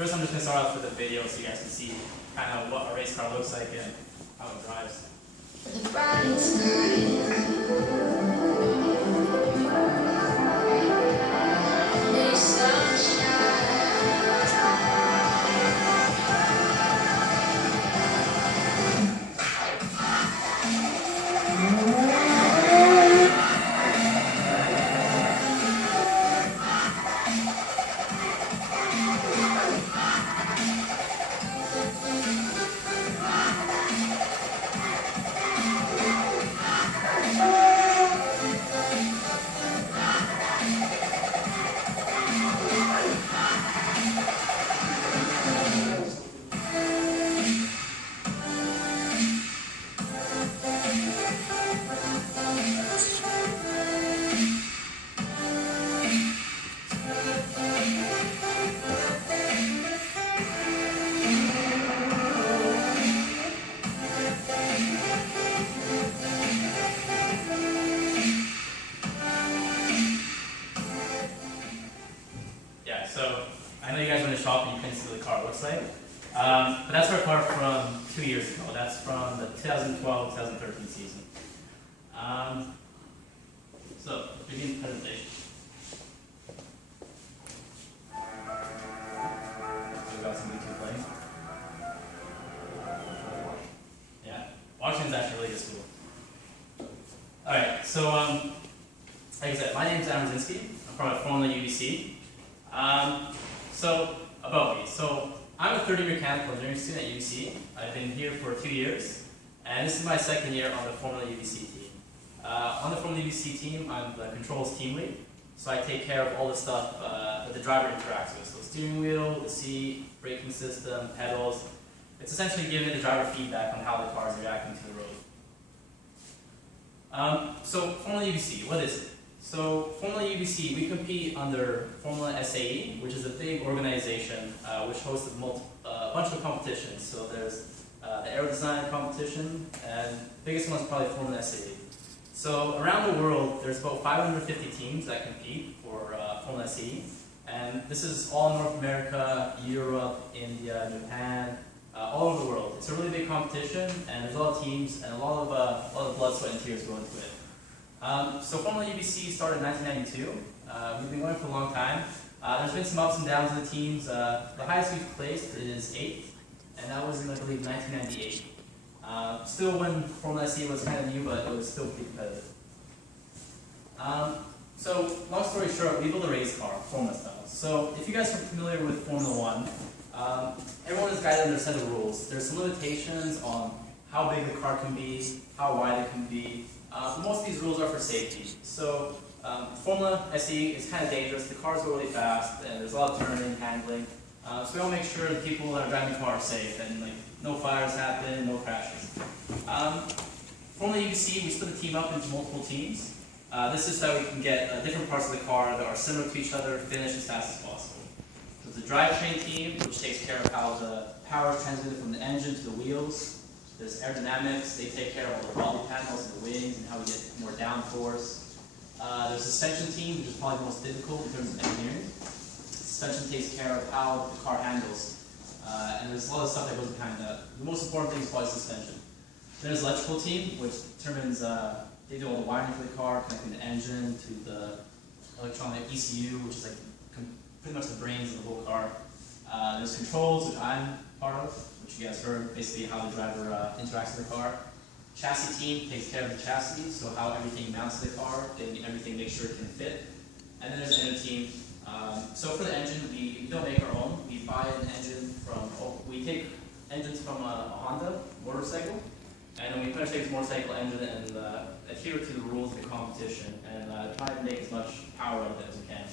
First, I'm just going to start off with a video so you guys can see kind of what a race car looks like and how it drives. The bright sky. So I know you guys went to shop and you couldn't see what the car looks like, but that's our car from 2 years ago. That's from the 2012-2013 season. So begin the presentation. We got some YouTube playing. Yeah, watching is actually really good school. All right, so like I said, my name is Adam Zinski. I'm from Formula UBC. So about me. So I'm a third-year mechanical engineering student at UBC. I've been here for 2 years, and this is my second year on the Formula UBC team. On the Formula UBC team, I'm the controls team lead, so I take care of all the stuff that the driver interacts with. So steering wheel, the seat, braking system, pedals. It's essentially giving the driver feedback on how the car is reacting to the road. So Formula UBC, what is it? So Formula UBC, we compete under Formula SAE, which is a big organization which hosts a bunch of competitions. So there's the aero design competition, and the biggest one is probably Formula SAE. So around the world, there's about 550 teams that compete for Formula SAE, and this is all North America, Europe, India, Japan, all over the world. It's a really big competition, and there's a lot of teams, and a lot of blood, sweat, and tears go into it. So Formula UBC started in 1992. We've been going for a long time. There's been some ups and downs of the teams. The highest we've placed is 8th, and that was in, I believe, 1998. Still when Formula SE was kind of new, but it was still pretty competitive. So long story short, we built a race car, Formula style. So if you guys are familiar with Formula 1, everyone is guided under a set of rules. There's some limitations on how big the car can be, how wide it can be. Most of these rules are for safety. So Formula SE is kind of dangerous. The cars go really fast, and there's a lot of turning, handling. So we want to make sure the people that are driving the car are safe, and like no fires happen, no crashes. Formula UBC, we split the team up into multiple teams. This is so we can get different parts of the car that are similar to each other, finish as fast as possible. There's the drivetrain team, which takes care of how the power is transmitted from the engine to the wheels. There's aerodynamics, they take care of all the body panels and the wings and how we get more downforce. There's the suspension team, which is probably the most difficult in terms of engineering. Suspension takes care of how the car handles. And there's a lot of stuff that goes behind that. The most important thing is probably suspension. Then there's the electrical team, which determines, they do all the wiring for the car, connecting the engine to the electronic ECU, which is like pretty much the brains of the whole car. There's controls, which I'm part of, which you guys heard, basically how the driver interacts with the car. Chassis team takes care of the chassis, so how everything mounts to the car, and everything makes sure it can fit. And then there's the engine team. So for the engine, we don't make our own. We buy an engine from, we take engines from a Honda motorcycle, and then we try to take this motorcycle engine and adhere to the rules of the competition, and try to make as much power out of it as we can.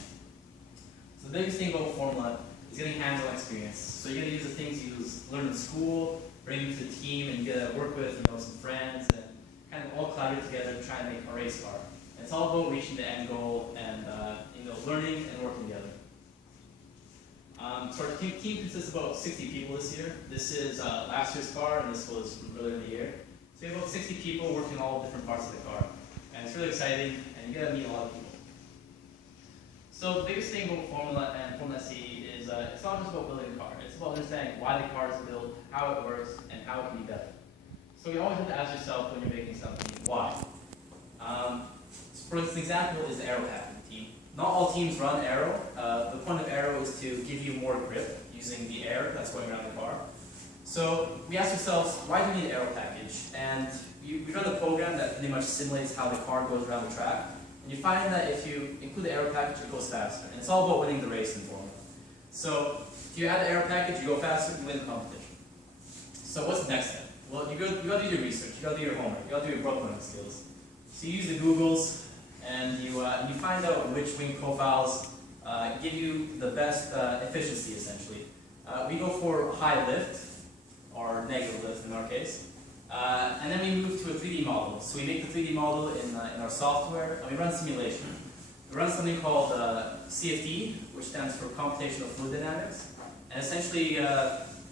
So the biggest thing about Formula is getting hands-on experience. So you're going to use the things you learn in school, bring them to the team, and you get to work with some friends, and kind of all collaborate together and try to make a race car. And it's all about reaching the end goal and learning and working together. So our team consists of about 60 people this year. This is last year's car, and this was from earlier in the year. So we have about 60 people working on all different parts of the car. And it's really exciting, and you get to meet a lot of people. So the biggest thing about Formula and Formula SAE is it's not just about building a car. It's about understanding why the car is built, how it works, and how it can be better. So you always have to ask yourself when you're making something, why? For an example is the aero packing team. Not all teams run aero. The point of aero is to give you more grip using the air that's going around the car. So we ask ourselves, why do we need an aero package? And we run a program that pretty much simulates how the car goes around the track. And you find that if you include the aero package, it goes faster. And it's all about winning the race in Formula. So if you add the aero package, you go faster, you win the competition. So what's the next step? Well, you got to do your research, you got to do your homework, you got to do your rope running skills. So you use the Googles, and you find out which wing profiles give you the best efficiency, essentially. We go for high lift, or negative lift in our case, and then we move to a 3D model. So we make the 3D model in our software, and we run simulation. We run something called CFD, which stands for Computational Fluid Dynamics, and essentially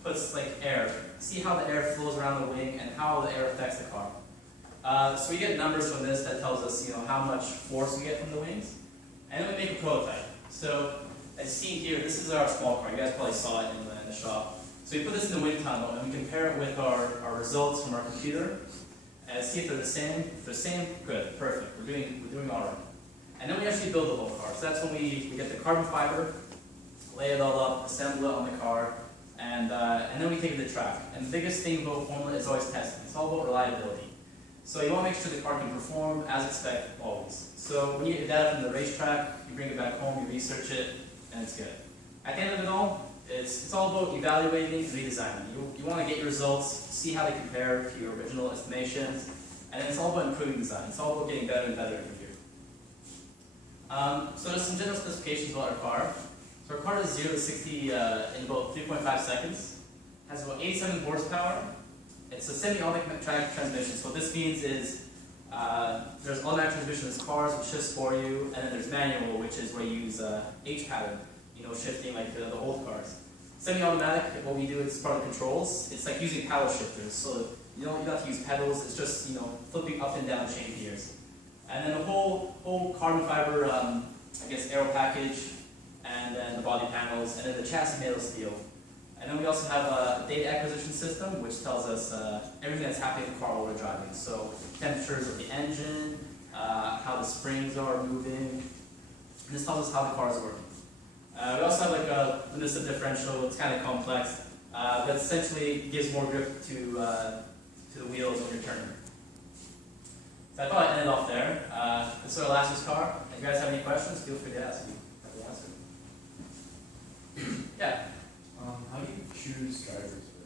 puts like air, see how the air flows around the wing and how the air affects the car. So we get numbers from this that tells us, how much force we get from the wings, and then we make a prototype. So as you see here, this is our small car. You guys probably saw it in the shop. So we put this in the wind tunnel and we compare it with our results from our computer and see if they're the same. If they're the same, good, perfect. We're doing all right. And then we actually build the whole car. So that's when we get the carbon fiber, lay it all up, assemble it on the car, and then we take it to the track. And the biggest thing about Formula is always testing. It's all about reliability. So you want to make sure the car can perform as expected always. So when you get your data from the racetrack, you bring it back home, you research it, and it's good. At the end of it all, it's all about evaluating and redesigning. You want to get your results, see how they compare to your original estimations, and then it's all about improving design. It's all about getting better and better every year. So there's some general specifications about our car. So our car does 0 to 60 in about 3.5 seconds. Has about 87 horsepower. It's a semi-automatic transmission. So what this means is there's automatic transmission in cars, which shifts for you, and then there's manual, which is where you use H pattern, shifting like the old cars. Semi-automatic, what we do is part of the controls. It's like using paddle shifters. So you don't have to use pedals. It's just flipping up and down chain gears. And then the whole carbon fiber, aero package, and then the body panels, and then the chassis made of steel. And then we also have a data acquisition system, which tells us everything that's happening in the car while we're driving. So temperatures of the engine, how the springs are moving. And this tells us how the car is working. We also have like a list of differential. It's kind of complex, but essentially gives more grip to the wheels when you're turning. So I thought I'd end off there. This is our last car. If you guys have any questions, feel free to ask. Happy to answer. Yeah. How do you choose drivers for